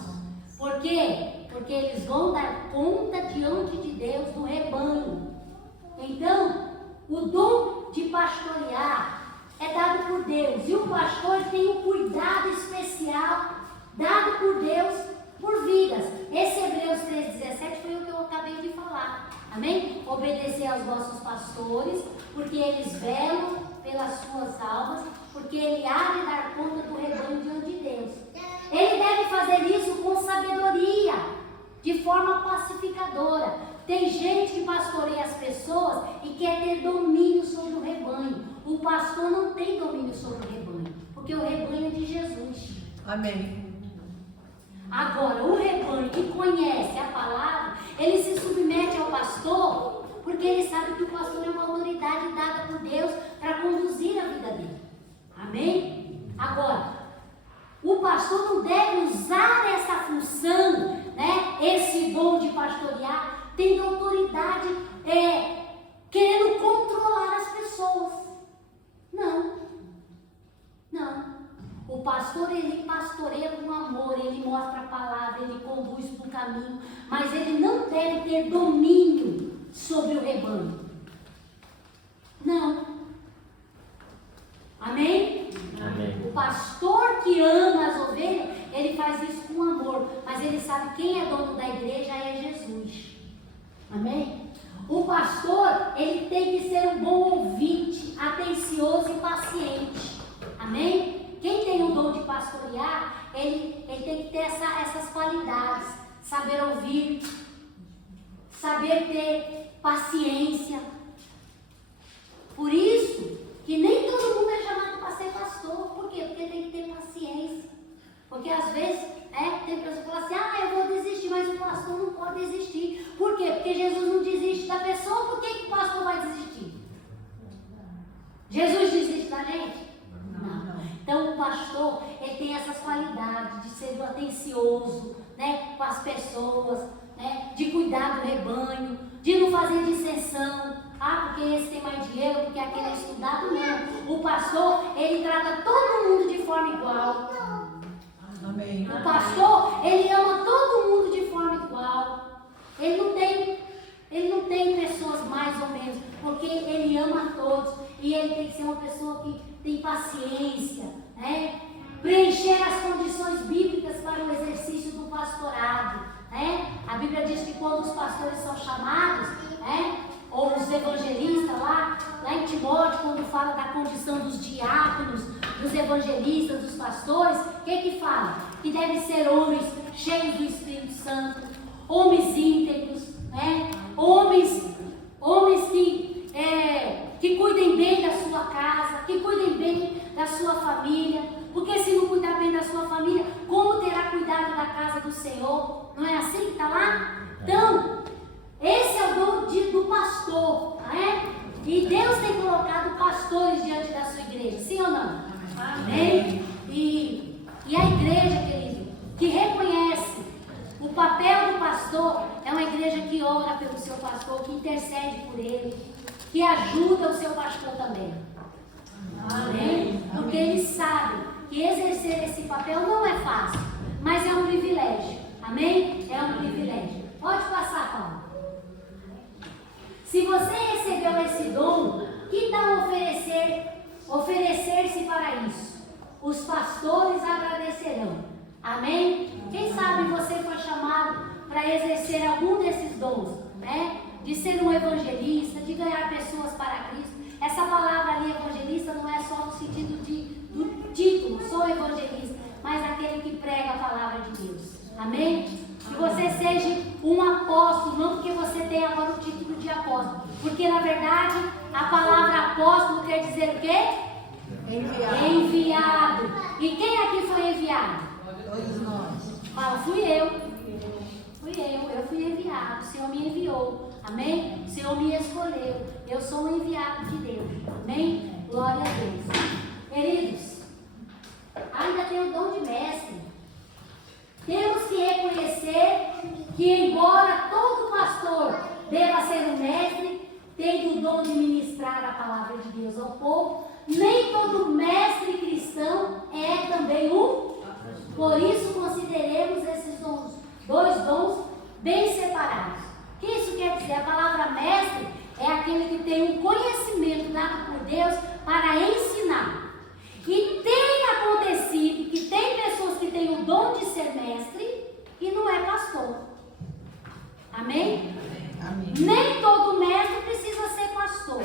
Por quê? Porque eles vão dar conta diante de Deus do rebanho. Então, o dom de pastorear é dado por Deus. E o pastor tem um cuidado especial dado por Deus por vidas. Esse Hebreus 3,17 foi o que eu acabei de falar. Amém? Obedecer aos vossos pastores, porque eles velam pelas suas almas, porque ele há de dar conta do rebanho diante de Deus. Ele deve fazer isso com sabedoria, de forma pacificadora. Tem gente que pastoreia as pessoas e quer ter domínio sobre o rebanho. O pastor não tem domínio sobre o rebanho, porque o rebanho é de Jesus. Amém. Agora, o rebanho que conhece a palavra, ele se submete ao pastor, porque ele sabe que o pastor é uma autoridade dada por Deus para conduzir a vida dele. Amém? Agora, o pastor não deve usar essa função, esse dom de pastorear, tendo autoridade, querendo controlar as pessoas. Não. O pastor, ele pastoreia com amor, ele mostra a palavra, ele conduz para o caminho, mas ele não deve ter domínio sobre o rebanho. Não. Amém? Amém. O pastor que ama as ovelhas, ele faz isso com amor, mas ele sabe quem é dono da igreja é Jesus. Amém? O pastor, ele tem que ser um bom ouvinte, atencioso e paciente. Amém? Quem tem o dom de pastorear, ele tem que ter essas qualidades. paciência. Por isso que nem todo mundo é chamado para ser pastor. Por quê? Porque tem que ter paciência. Porque às vezes tem pessoas que falam assim, eu vou desistir, mas o pastor não pode desistir. Por quê? Porque Jesus não desiste da pessoa, por que o pastor vai desistir? Jesus desiste da gente? Não. Então o pastor, ele tem essas qualidades de ser atencioso, né, com as pessoas, né, de cuidar do rebanho, de não fazer dissensão. Porque esse tem mais dinheiro, porque aquele é estudado. Não. O pastor, ele trata todo mundo de forma igual. Amém. O pastor, ele ama todo mundo de forma igual. Ele não tem pessoas mais ou menos, porque ele ama todos. E ele tem que ser uma pessoa que tem paciência, né? Preencher as condições bíblicas para o exercício do pastorado, né? A Bíblia diz que quando os pastores são chamados, né? Ou os evangelistas lá em Timóteo, quando fala da condição dos diáconos, dos evangelistas, dos pastores, o que fala? Que devem ser homens cheios do Espírito Santo, homens íntegros, né? Homens que cuidem bem da sua casa, que cuidem bem da sua família, porque se não cuidar bem da sua família, como terá cuidado da casa do Senhor? Não é assim que está lá? Então, esse é o dom do pastor, né? E Deus tem colocado pastores diante da sua igreja, sim ou não? Amém? E a igreja, querido, que reconhece o papel do pastor, é uma igreja que ora pelo seu pastor, que intercede por ele, que ajuda o seu pastor também. Amém? Porque eles sabem que exercer esse papel não é fácil, mas é um privilégio. Amém? É um privilégio. Pode passar, Paulo. Se você recebeu esse dom, que tal oferecer-se para isso? Os pastores agradecerão. Amém? Quem sabe você foi chamado para exercer algum desses dons, né? De ser um evangelista, de ganhar pessoas para Cristo. Essa palavra ali, evangelista, não é só no sentido do título, sou evangelista, mas aquele que prega a palavra de Deus. Amém? Que você seja um apóstolo, não porque você tem agora o título de apóstolo, porque na verdade a palavra apóstolo quer dizer o quê? Enviado. E quem aqui foi enviado? Todos nós. Fala, fui eu. Eu fui enviado, o Senhor me enviou. Amém? O Senhor me escolheu. Eu sou um enviado de Deus. Amém? Glória a Deus. Queridos, ainda tem o dom de mestre. Temos que reconhecer que, embora todo pastor deva ser um mestre, tendo o dom de ministrar a palavra de Deus ao povo, nem todo mestre cristão é também um. Por isso, consideremos esses dois dons bem separados. O que isso quer dizer? A palavra mestre é aquele que tem um conhecimento dado por Deus para ensinar. E tem acontecido que tem pessoas que têm o dom de ser mestre e não é pastor. Amém? Amém. Nem todo mestre precisa ser pastor.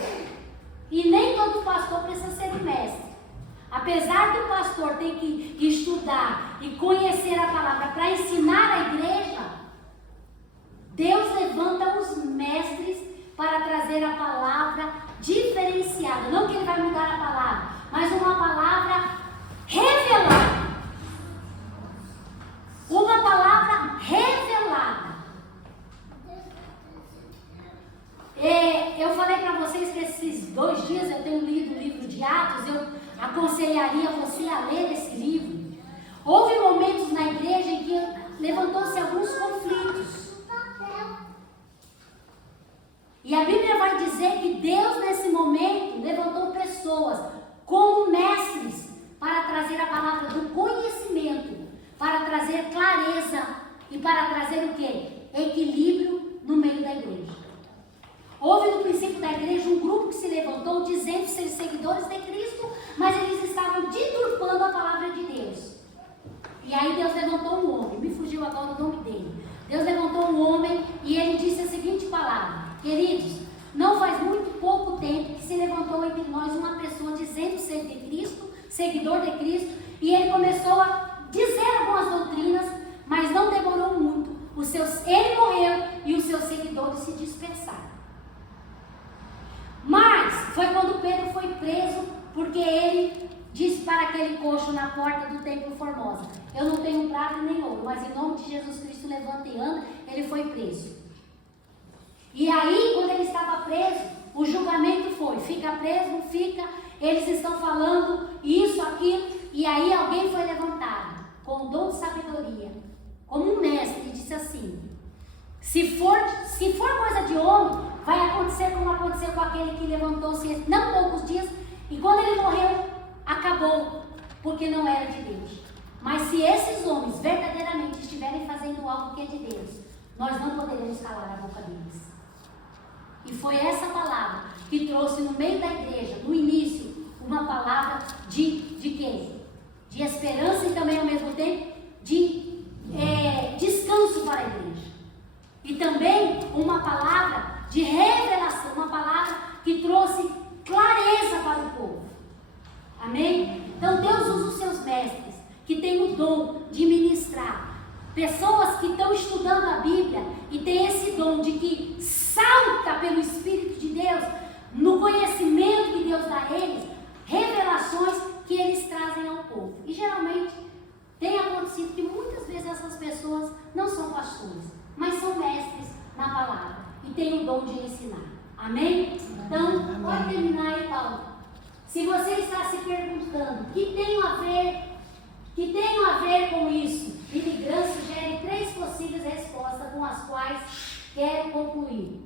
E nem todo pastor precisa ser mestre. Apesar do pastor ter que estudar e conhecer a palavra para ensinar a igreja, Deus levanta os mestres para trazer a palavra diferenciada. Não que ele vai mudar a palavra, mas uma palavra revelada. Uma palavra revelada. Eu falei para vocês que esses 2 dias eu tenho lido o livro de Atos. Eu aconselharia você a ler esse livro. Houve momentos na igreja em que levantou-se alguns conflitos. E a Bíblia vai dizer que Deus, nesse momento, levantou pessoas como mestres para trazer a palavra do conhecimento, para trazer clareza e para trazer o quê? Equilíbrio no meio da igreja. Houve no princípio da igreja um grupo que se levantou dizendo ser seguidores de Cristo, mas eles estavam deturpando a palavra de Deus. E aí Deus levantou um homem, me fugiu agora o nome dele. Deus levantou um homem e ele disse a seguinte palavra: queridos, não faz muito pouco tempo que se levantou entre nós uma pessoa dizendo ser de Cristo, seguidor de Cristo, e ele começou a dizer algumas doutrinas, mas não demorou muito. Ele morreu e os seus seguidores se dispersaram. foi preso porque ele disse para aquele coxo na porta do templo Formosa: eu não tenho prata nem ouro, mas em nome de Jesus Cristo levanta e anda. Ele foi preso. E aí, quando ele estava preso, o julgamento foi: fica preso, não fica, eles estão falando isso, aquilo. E aí alguém foi levantado com o dom de sabedoria, como um mestre, e disse assim: se for coisa de homem, vai acontecer como aconteceu com aquele que levantou-se não poucos dias, e quando ele morreu, acabou, porque não era de Deus. Mas se esses homens verdadeiramente estiverem fazendo algo que é de Deus, nós não poderemos calar a boca deles. E foi essa palavra que trouxe no meio da igreja, no início, uma palavra de quê? De esperança e também ao mesmo tempo de descanso para a igreja. E também uma palavra de revelação, uma palavra que trouxe clareza para o povo. Amém? Então Deus usa os seus mestres, que têm o dom de ministrar. Pessoas que estão estudando a Bíblia e têm esse dom de que salta pelo Espírito de Deus, no conhecimento que Deus dá a eles, revelações que eles trazem ao povo. E geralmente tem acontecido que muitas vezes essas pessoas não são pastores, mas são mestres na palavra e têm o dom de ensinar. Amém? Então, pode terminar aí, Paulo. Se você está se perguntando o que tem a ver com isso, Billy sugere 3 possíveis respostas com as quais quero concluir.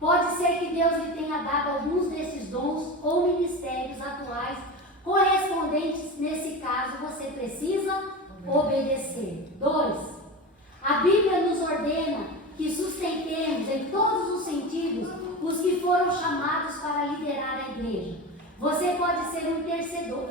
Pode ser que Deus lhe tenha dado alguns desses dons ou ministérios atuais correspondentes. Nesse caso, você precisa obedecer. 2. A Bíblia nos ordena que sustentemos em todos os sentidos os que foram chamados para liderar a igreja. Você pode ser um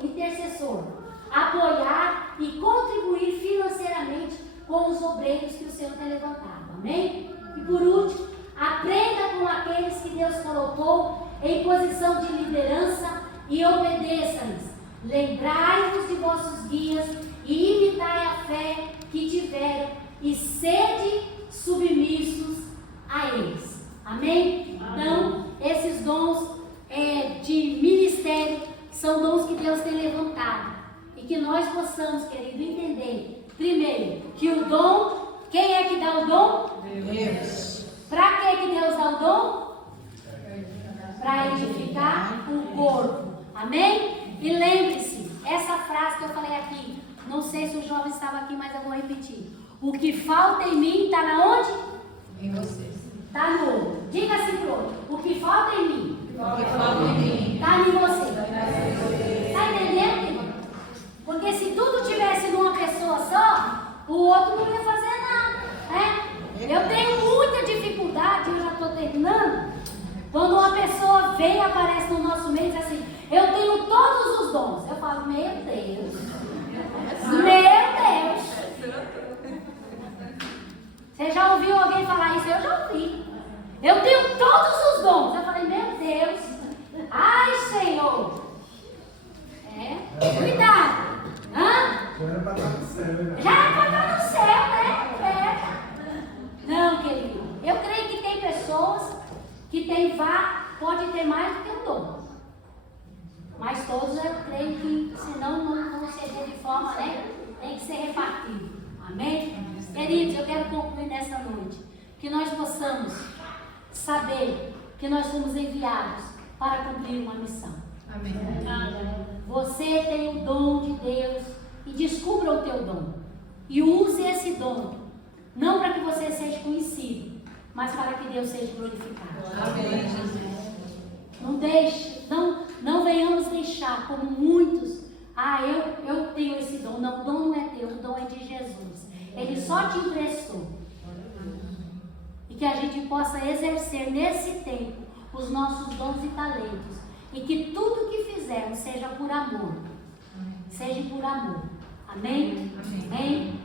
intercessor, apoiar e contribuir financeiramente com os obreiros que o Senhor tem levantado. Amém? E por último, aprenda com aqueles que Deus colocou em posição de liderança e obedeça-lhes. Lembrai-vos de vossos guias e imitai a fé que tiveram e sede submissos a eles. Amém? Então, esses dons de ministério são dons que Deus tem levantado. E que nós possamos, querido, entender, primeiro, que o dom, quem é que dá o dom? Deus. Para que Deus dá o dom? Para edificar o corpo. Amém? E lembre-se, essa frase que eu falei aqui, não sei se o jovem estava aqui, mas eu vou repetir. O que falta em mim está na onde? Em vocês. Está no outro. Diga assim pro outro: o que falta em mim O que falta em mim está em você. Está entendendo, irmão? Porque se tudo tivesse numa pessoa só, o outro não ia fazer nada, né? Eu tenho muita dificuldade, eu já estou terminando, quando uma pessoa vem e aparece no nosso meio e diz assim: eu tenho todos os dons. Eu falo: meu Deus, meu Deus. Você já ouviu alguém falar isso? Eu já ouvi. Eu tenho todos os dons. Eu falei: meu Deus, ai Senhor, cuidado. Hã? Já era para estar no céu, né? Já é para estar no céu, né? Não, querido. Eu creio que tem pessoas que pode ter mais do que um dom. Mas todos eu creio que, senão não seja de forma, né? Tem que ser repartido. Amém? Queridos, eu quero concluir nessa noite que nós possamos saber que nós fomos enviados para cumprir uma missão. Amém. Você tem o dom de Deus e descubra o teu dom. E use esse dom, não para que você seja conhecido, mas para que Deus seja glorificado. Amém, Jesus. Não venhamos deixar como muitos: eu tenho esse dom. Não, o dom não é teu, o dom é de Jesus. Ele só te emprestou. E que a gente possa exercer nesse tempo os nossos dons e talentos. E que tudo que fizermos seja por amor. Seja por amor. Amém? Amém?